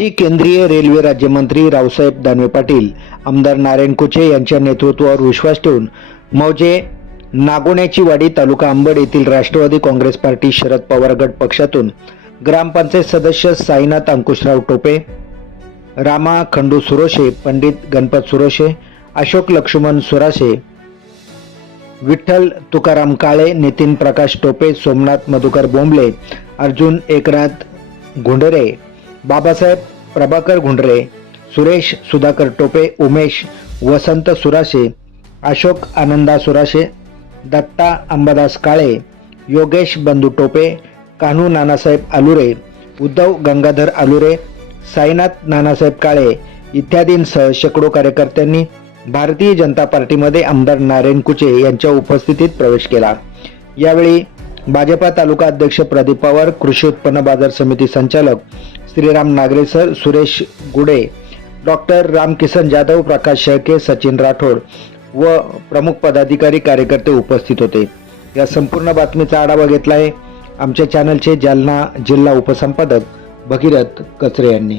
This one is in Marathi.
माजी केंद्रीय रेल्वे राज्यमंत्री रावसाहेब दानवे पाटील आमदार नारायण कुचे यांच्या नेतृत्वावर विश्वास ठेवून मौजे नागोण्याची वाडी तालुका अंबड येथील राष्ट्रवादी काँग्रेस पार्टी शरद पवार गट पक्षातून ग्रामपंचायत सदस्य साईनाथ अंकुशराव टोपे रामा खंडू सुरोशे पंडित गणपत सुरोशे अशोक लक्ष्मण सुराशे विठ्ठल तुकाराम काळे नितीन प्रकाश टोपे सोमनाथ मधुकर बोंबले अर्जुन एकनाथ घोंडरे बाबासाहेब प्रभाकर घुंडरे सुरेश सुधाकर टोपे उमेश वसंत सुराशे अशोक आनंदा सुराशे दत्ता अंबादास काळे योगेश बंधू टोपे कान्हू नानासाहेब आलुरे उद्धव गंगाधर आलुरे साईनाथ नानासाहेब काळे इत्यादींसह शेकडो कार्यकर्त्यांनी भारतीय जनता पार्टीमध्ये आमदार नारायण कुचे यांच्या उपस्थितीत प्रवेश केला. यावेळी भाजपा तालुका अध्यक्ष प्रदीप पवार कृषी उत्पन्न बाजार समिती संचालक श्रीराम नागरेसर सुरेश गुडे डॉक्टर रामकिसन जाधव प्रकाश शेळके सचिन राठोड व प्रमुख पदाधिकारी कार्यकर्ते उपस्थित होते. या संपूर्ण बातमीचा आढावा घेतला आहे आमच्या चॅनलचे जालना जिल्हा उपसंपादक भगीरथ कचरे यांनी.